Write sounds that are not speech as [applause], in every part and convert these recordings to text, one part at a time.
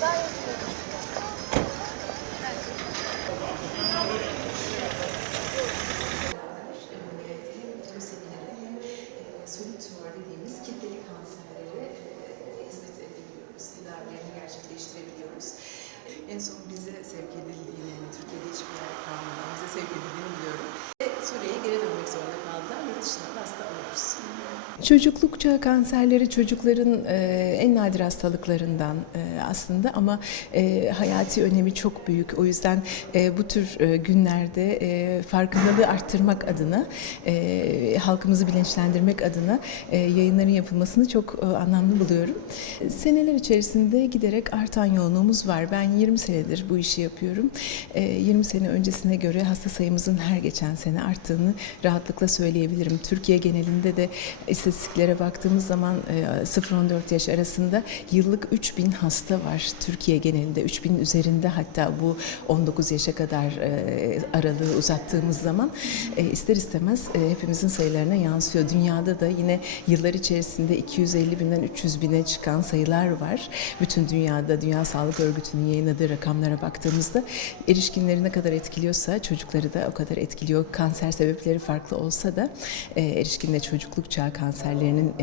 Bye. Çocukluk çağı kanserleri çocukların e, en nadir hastalıklarından e, aslında ama e, hayati önemi çok büyük. O yüzden e, bu tür e, günlerde e, farkındalığı arttırmak adına, e, halkımızı bilinçlendirmek adına e, yayınların yapılmasını çok e, anlamlı buluyorum. Seneler içerisinde giderek artan yoğunluğumuz var. Ben 20 senedir bu işi yapıyorum. E, 20 sene öncesine göre hasta sayımızın her geçen sene arttığını rahatlıkla söyleyebilirim. Türkiye genelinde de istatistiklere baktığımız zaman e, 0-14 yaş arasında yıllık 3000 hasta var. Türkiye genelinde 3000 üzerinde hatta bu 19 yaşa kadar e, aralığı uzattığımız zaman e, ister istemez e, hepimizin sayılarına yansıyor. Dünyada da yine yıllar içerisinde 250 binden 300 bine çıkan sayılar var. Bütün dünyada Dünya Sağlık Örgütü'nün yayınladığı rakamlara baktığımızda erişkinleri ne kadar etkiliyorsa çocukları da o kadar etkiliyor. Kanser sebepleri farklı olsa da e, erişkinle çocukluk çağı kanserlerinin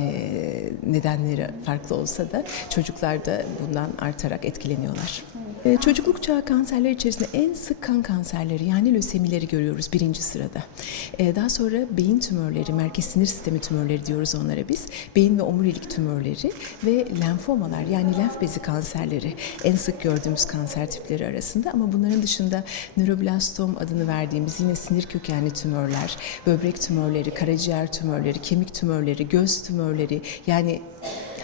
nedenleri farklı olsa da çocuklar da bundan artarak etkileniyorlar. E, Çocukluk çağı kanserleri içerisinde en sık kan kanserleri yani lösemileri görüyoruz birinci sırada. E, Daha sonra beyin tümörleri, merkez sinir sistemi tümörleri diyoruz onlara biz. Beyin ve omurilik tümörleri ve lenfomalar yani lenf bezi kanserleri en sık gördüğümüz kanser tipleri arasında ama bunların dışında nöroblastom adını verdiğimiz yine sinir kökenli tümörler, böbrek tümörleri, karaciğer tümörleri, kemik tümörleri, göz tümörleri yani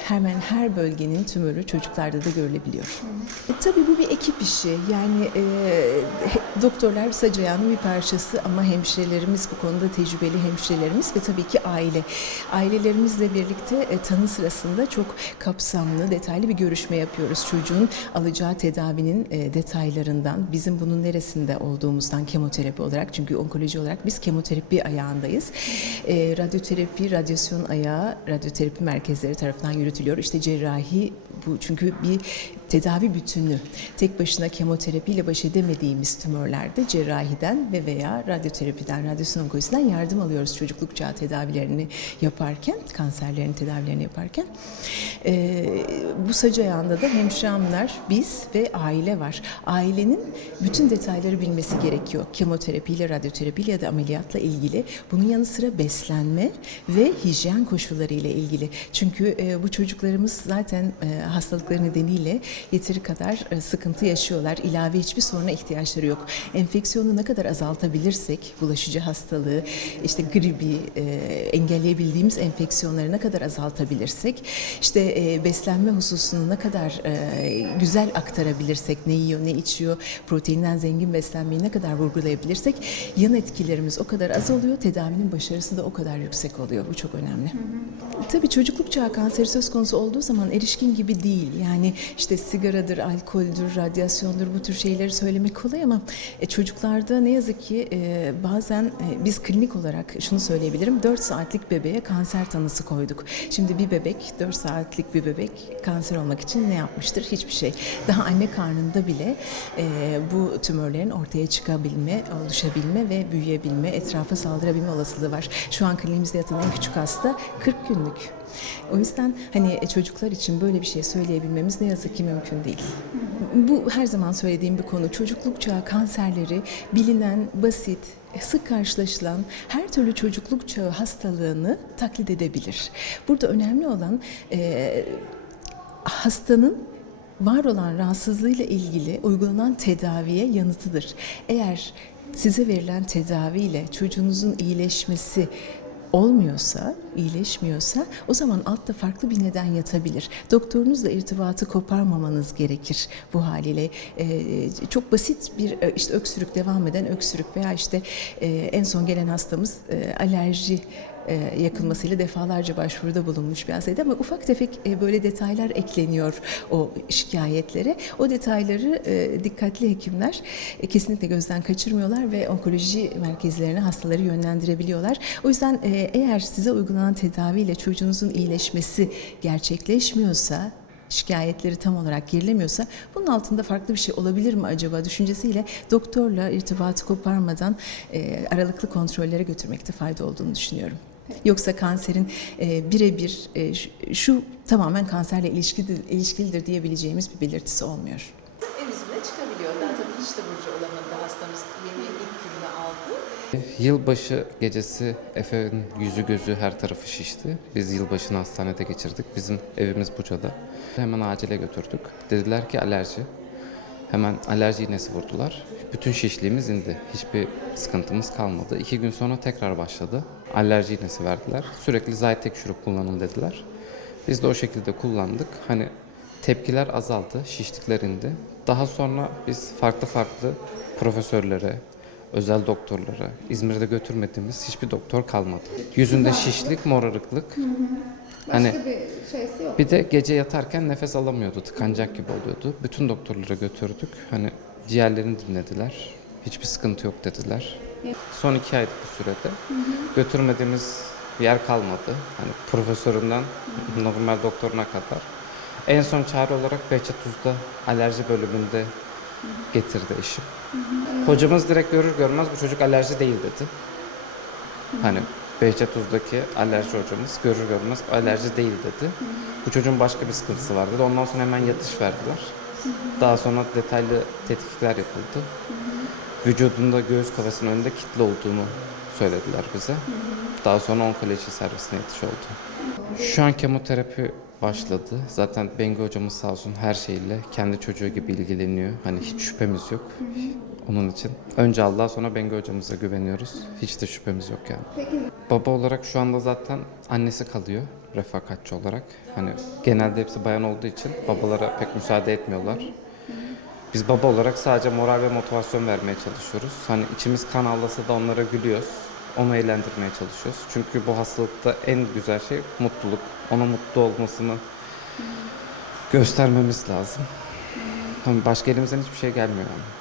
hemen her bölgenin tümörü çocuklarda da görülebiliyor. E, tabii bu bir ekip işi. Yani e, [laughs] doktorlar sac ayağının bir parçası ama hemşirelerimiz bu konuda tecrübeli hemşirelerimiz ve tabii ki aile. Ailelerimizle birlikte e, tanı sırasında çok kapsamlı, detaylı bir görüşme yapıyoruz. Çocuğun alacağı tedavinin e, detaylarından, bizim bunun neresinde olduğumuzdan kemoterapi olarak çünkü onkoloji olarak biz kemoterapi ayağındayız. E, radyoterapi, radyasyon ayağı, radyoterapi merkezleri tarafından yürütülüyor. İşte cerrahi bu çünkü bir tedavi bütünü. Tek başına kemoterapiyle baş edemediğimiz tümörlerde cerrahiden ve veya radyoterapiden, radyasyon onkolojisinden yardım alıyoruz çocukluk çağı tedavilerini yaparken, kanserlerin tedavilerini yaparken. Ee, bu sac ayağında da hemşireler, biz ve aile var. Ailenin bütün detayları bilmesi gerekiyor. Kemoterapiyle, radyoterapiyle ya da ameliyatla ilgili. Bunun yanı sıra beslenme ve hijyen koşulları ile ilgili. Çünkü e, bu çocuklarımız zaten e, hastalıkları nedeniyle yeteri kadar e, sıkıntı yaşıyorlar. İlave hiçbir soruna ihtiyaçları yok. Enfeksiyonu ne kadar azaltabilirsek, bulaşıcı hastalığı, işte gribi e, engelleyebildiğimiz enfeksiyonları ne kadar azaltabilirsek, işte e, beslenme hususunu ne kadar e, güzel aktarabilirsek, ne yiyor, ne içiyor, proteinden zengin beslenmeyi ne kadar vurgulayabilirsek, yan etkilerimiz o kadar az oluyor, tedavinin başarısı da o kadar yüksek oluyor. Bu çok önemli. Tabii çocukluk çağı kanseri söz konusu olduğu zaman erişkin gibi değil. Yani işte sigaradır, alkoldür, radyasyondur bu tür şeyleri söylemek kolay ama e, çocuklarda ne yazık ki e, bazen e, biz klinik olarak şunu söyleyebilirim. 4 saatlik bebeğe kanser tanısı koyduk. Şimdi bir bebek 4 saatlik bir bebek kanser olmak için ne yapmıştır? Hiçbir şey. Daha anne karnında bile e, bu tümörlerin ortaya çıkabilme, oluşabilme ve büyüyebilme, etrafa saldırabilme olasılığı var. Şu an kliniğimizde yatan en küçük hasta 40 günlük. O yüzden hani e, çocuklar için böyle bir şey söyleyebilmemiz ne yazık ki mümkün değil. Bu her zaman söylediğim bir konu. Çocukluk çağı kanserleri bilinen, basit, sık karşılaşılan her türlü çocukluk çağı hastalığını taklit edebilir. Burada önemli olan e, hastanın var olan rahatsızlığıyla ilgili uygulanan tedaviye yanıtıdır. Eğer size verilen tedaviyle çocuğunuzun iyileşmesi olmuyorsa, iyileşmiyorsa o zaman altta farklı bir neden yatabilir. Doktorunuzla irtibatı koparmamanız gerekir bu haliyle. Ee, çok basit bir e, işte öksürük devam eden öksürük veya işte e, en son gelen hastamız e, alerji e, yakılmasıyla defalarca başvuruda bulunmuş bir hastaydı ama ufak tefek e, böyle detaylar ekleniyor o şikayetlere. O detayları e, dikkatli hekimler e, kesinlikle gözden kaçırmıyorlar ve onkoloji merkezlerine hastaları yönlendirebiliyorlar. O yüzden eğer size uygulanan tedaviyle çocuğunuzun iyileşmesi gerçekleşmiyorsa şikayetleri tam olarak gerilemiyorsa bunun altında farklı bir şey olabilir mi acaba düşüncesiyle doktorla irtibatı koparmadan e, aralıklı kontrollere götürmekte fayda olduğunu düşünüyorum. Yoksa kanserin e, birebir e, şu, şu tamamen kanserle ilişkili, ilişkilidir diyebileceğimiz bir belirtisi olmuyor. Evinizde çıkabiliyor. Daha tabii hiç taburcu olamadı hastamız. Yeni ilk gününü aldı. Yılbaşı gecesi Efe'nin yüzü gözü her tarafı şişti. Biz yılbaşını hastanede geçirdik. Bizim evimiz Buca'da. Hemen acile götürdük. Dediler ki alerji. Hemen alerji iğnesi vurdular. Bütün şişliğimiz indi. Hiçbir sıkıntımız kalmadı. İki gün sonra tekrar başladı. Alerji iğnesi verdiler. Sürekli Zytek şurup kullanın dediler. Biz de o şekilde kullandık. Hani tepkiler azaldı, şişlikler indi. Daha sonra biz farklı farklı profesörlere, özel doktorlara, İzmir'de götürmediğimiz hiçbir doktor kalmadı. Yüzünde şişlik, morarıklık. Hani bir şeysi yok. bir de gece yatarken nefes alamıyordu, tıkanacak gibi oluyordu. Bütün doktorlara götürdük. Hani ciğerlerini dinlediler. Hiçbir sıkıntı yok dediler. Son iki aylık bir sürede götürmediğimiz yer kalmadı. Hani profesöründen normal doktoruna kadar. En son çare olarak Behçetuz'da alerji bölümünde getirdi eşim. Hocamız direkt görür görmez bu çocuk alerji değil dedi. Hani Behçetuz'daki alerji hocamız görür görmez alerji değil dedi. Bu çocuğun başka bir sıkıntısı var dedi. Ondan sonra hemen yatış verdiler. Daha sonra detaylı tetkikler yapıldı. Vücudunda göğüs kafesinin önünde kitle olduğunu söylediler bize. Daha sonra onkoloji servisine yatış oldu. Şu an kemoterapi başladı. Zaten Bengi hocamız sağ olsun her şeyle kendi çocuğu gibi ilgileniyor. Hani hiç şüphemiz yok. Onun için. Önce Allah'a sonra Bengi hocamıza güveniyoruz. Hiç de şüphemiz yok yani. Peki Baba olarak şu anda zaten annesi kalıyor refakatçi olarak. Hani genelde hepsi bayan olduğu için babalara pek müsaade etmiyorlar. Biz baba olarak sadece moral ve motivasyon vermeye çalışıyoruz. Hani içimiz kan ağlasa da onlara gülüyoruz. Onu eğlendirmeye çalışıyoruz. Çünkü bu hastalıkta en güzel şey mutluluk. Ona mutlu olmasını göstermemiz lazım. Hani başka elimizden hiçbir şey gelmiyor yani.